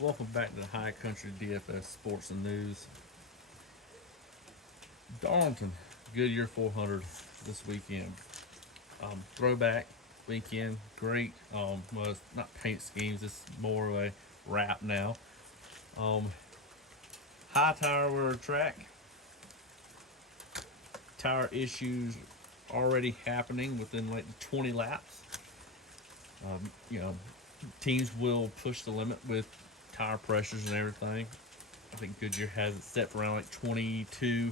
Welcome back to the High Country DFS Sports and News. Darlington, Goodyear 400 this weekend. Throwback weekend, great. Well, it's not paint schemes, it's more of a wrap now. Um, High tire wear track, tire issues already happening within like 20 laps. Um, you know, Teams will push the limit with tire pressures and everything. I think Goodyear has it set for around like 22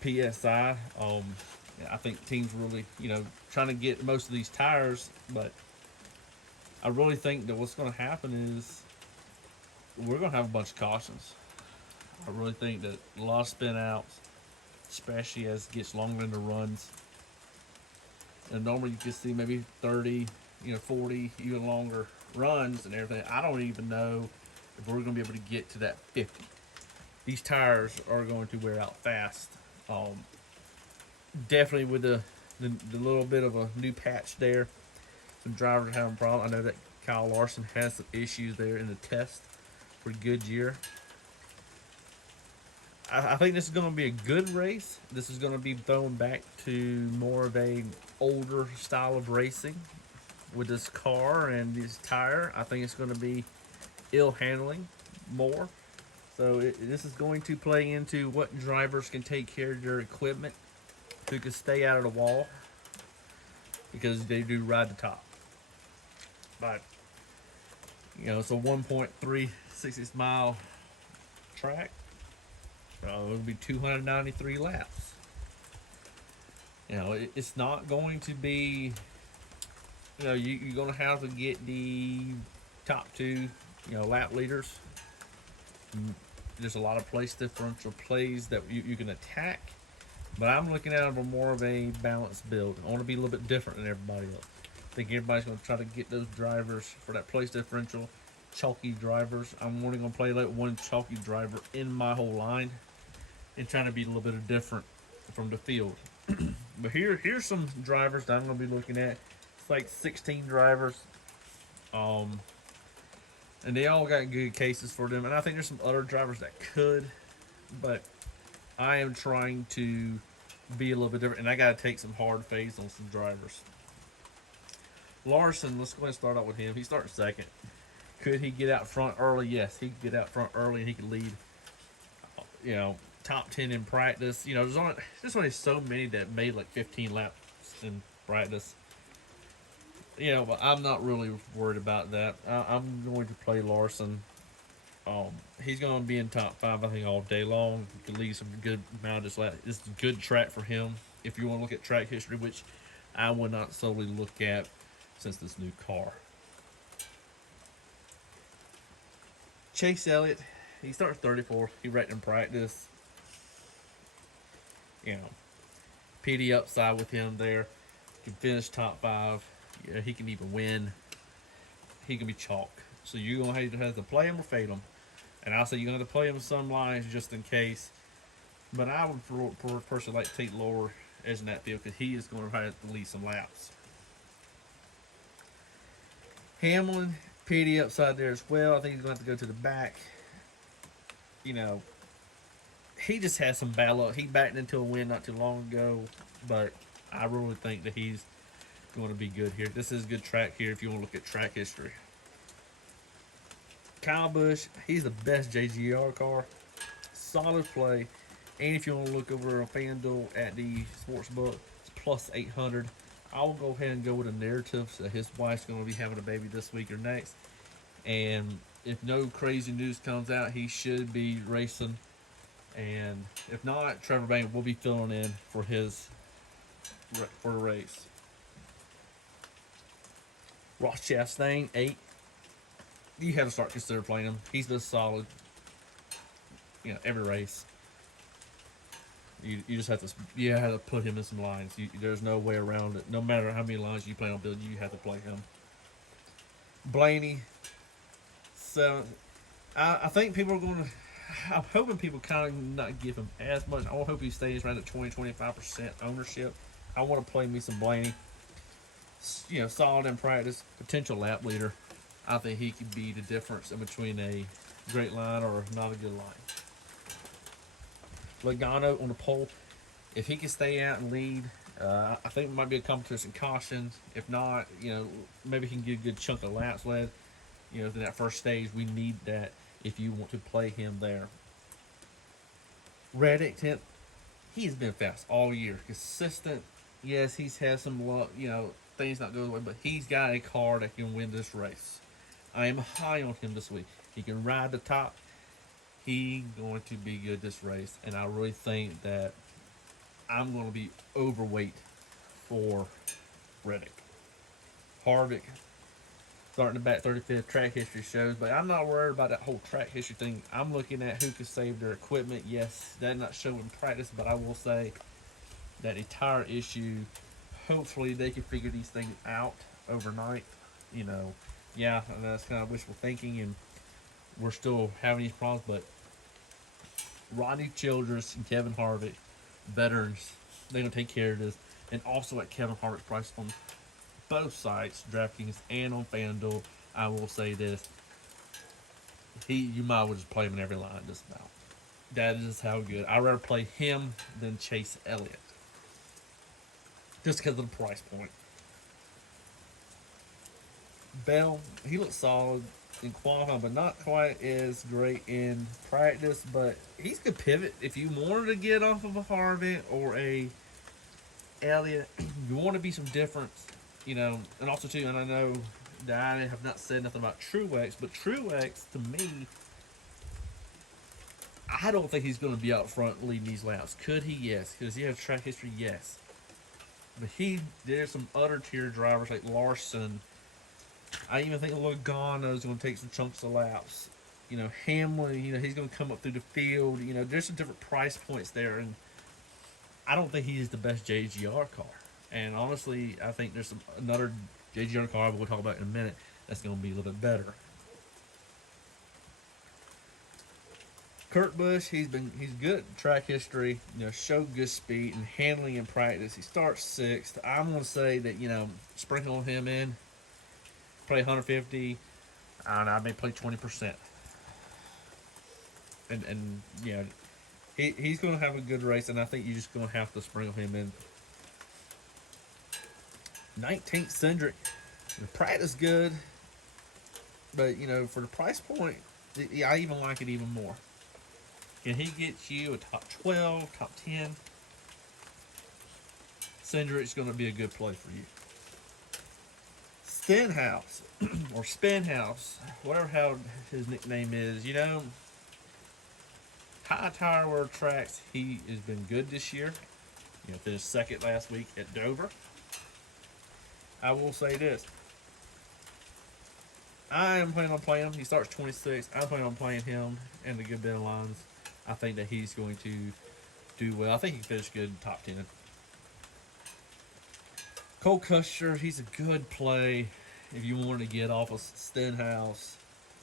psi. I think teams really, trying to get most of these tires, but I really think that what's going to happen is we're going to have a bunch of cautions. I really think that a lot of spin outs, especially as it gets longer into runs. And normally you can see maybe 30, 40, even longer runs and everything. I don't even know if we're going to be able to get to that 50. These tires are going to wear out fast. Definitely with the little bit of a new patch there, some drivers are having problems. I know that Kyle Larson has some issues there in the test for Goodyear. I think this is going to be a good race. This is going to be thrown back to more of a older style of racing with this car and this tire. I think it's going to be ill handling more. So this is going to play into what drivers can take care of their equipment, who can stay out of the wall, because they do ride the top. But it's a 1.366 mile track. It'll be 293 laps. It's not going to be. You're going to have to get the top two, lap leaders. There's a lot of place differential plays that you can attack, but I'm looking at it for more of a balanced build. I want to be a little bit different than everybody else. I think everybody's going to try to get those drivers for that place differential, chalky drivers. I'm only going to play like one chalky driver in my whole line and trying to be a little bit different from the field. But here's some drivers that I'm going to be looking at. It's like 16 drivers. And they all got good cases for them. And I think there's some other drivers that could, but I am trying to be a little bit different, and I got to take some hard fades on some drivers. Larson, let's go ahead and start out with him. He started second. Could he get out front early? Yes, he could get out front early, and he could lead, top 10 in practice. There's only so many that made like 15 laps in practice. But I'm not really worried about that. I'm going to play Larson. He's going to be in top 5, I think, all day long. He could lead some good amount of this lap. This is a good track for him. If you want to look at track history, which I would not solely look at since this new car. Chase Elliott, he started 34th. He wrecked in practice. PD upside with him there. He can finish top 5. Yeah, he can even win. He can be chalk. So you're going to have to play him or fade him. And I'll say you're going to have to play him in some lines just in case. But I would personally like to take lower edge in that field because he is going to have to lead some laps. Hamlin, PD upside there as well. I think he's going to have to go to the back. He just has some bad luck. He backed into a win not too long ago. But I really think that he's going to be good here. This is a good track here if you want to look at track history. Kyle Busch, he's the best JGR car. Solid play. And if you want to look over a FanDuel at the sportsbook, it's plus 800. I'll go ahead and go with a narrative that his wife's going to be having a baby this week or next. And if no crazy news comes out, he should be racing. And if not, Trevor Bank will be filling in for the race. Ross Chastain, 8. You have to start considering playing him. He's just solid. Every race. You just have to put him in some lines. There's no way around it. No matter how many lines you plan on building, you have to play him. Blaney, 7th. I think people are going to. I'm hoping people kind of not give him as much. I hope he stays around at 20-25% ownership. I want to play me some Blaney. Solid in practice, potential lap leader. I think he could be the difference in between a great line or not a good line. Logano on the pole, if he can stay out and lead, I think it might be a competition cautions. If not, maybe he can get a good chunk of laps led. In that first stage, we need that if you want to play him there. Reddick, 10th, he's been fast all year. Consistent. Yes, he's had some luck, things not go away, but he's got a car that can win this race. I am high on him this week. He can ride the top. He's going to be good this race, and I really think that I'm going to be overweight for Reddick. Harvick, starting the back 35th, track history shows, but I'm not worried about that whole track history thing. I'm looking at who can save their equipment. Yes, that's not showing practice, but I will say that a tire issue, hopefully they can figure these things out overnight. Yeah, and that's kind of wishful thinking, and we're still having these problems, but Rodney Childress and Kevin Harvick, veterans, they're going to take care of this. And also at Kevin Harvick's price on both sites, DraftKings and on FanDuel, I will say this. You might as well just play him in every line just about. That is how good. I'd rather play him than Chase Elliott. Just because of the price point. Bell, he looks solid in qualifying, but not quite as great in practice. But he's a good pivot. If you wanted to get off of a Harvick or a Elliott, you want to be some difference, and also too, and I know that I have not said nothing about Truex, but Truex, to me, I don't think he's going to be out front leading these laps. Could he? Yes. Does he have track history? Yes. But there's some other tier drivers like Larson. I even think Logano is going to take some chunks of laps. Hamlin, he's going to come up through the field. There's some different price points there, and I don't think he's the best JGR car. And honestly, I think there's another JGR car we'll talk about in a minute that's going to be a little bit better. Kurt Busch, he's good at track history, showed good speed and handling in practice. He starts 6th. I'm going to say that, sprinkle him in, play 150, and I may play 20%. And he's going to have a good race, and I think you're just going to have to sprinkle him in. 19th, Cindric. The practice good, but, for the price point, I even like it even more. Can he get you a top 12, top 10? Cindric's going to be a good play for you. Stenhouse, or Spinhouse, whatever how his nickname is, high tire wear tracks, he has been good this year. Finished 2nd last week at Dover. I will say this. I am planning on playing him. He starts 26. I'm planning on playing him in the good bit of lines. I think that he's going to do well. I think he can finish good in top 10. Cole Custer, he's a good play if you want to get off of Stenhouse,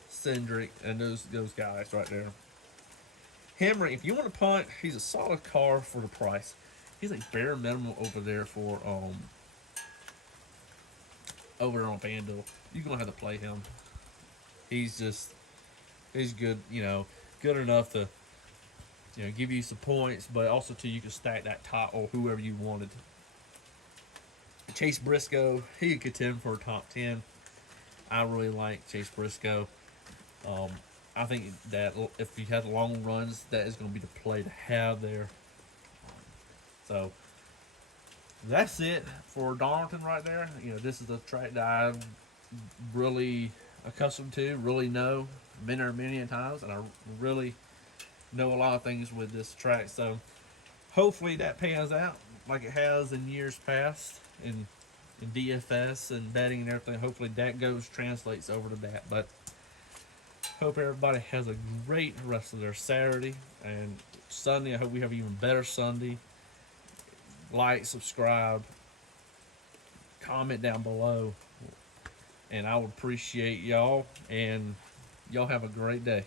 Cindric, and those guys right there. Henry, if you want to punt, he's a solid car for the price. He's like bare minimum over there for over there on FanDuel. You're gonna have to play him. He's good, good enough to give you some points, but also too you can stack that top or whoever you wanted. Chase Briscoe, he could contend for a top 10. I really like Chase Briscoe. I think that if you have long runs, that is going to be the play to have there. So that's it for Darlington right there. This is the track that I'm really accustomed to, really know, been there many times, and I really know a lot of things with this track. So hopefully that pans out like it has in years past in DFS and betting and everything. Hopefully that translates over to that. But hope everybody has a great rest of their Saturday and Sunday. I hope we have an even better Sunday. Like, subscribe, comment down below, and I would appreciate y'all, and y'all have a great day.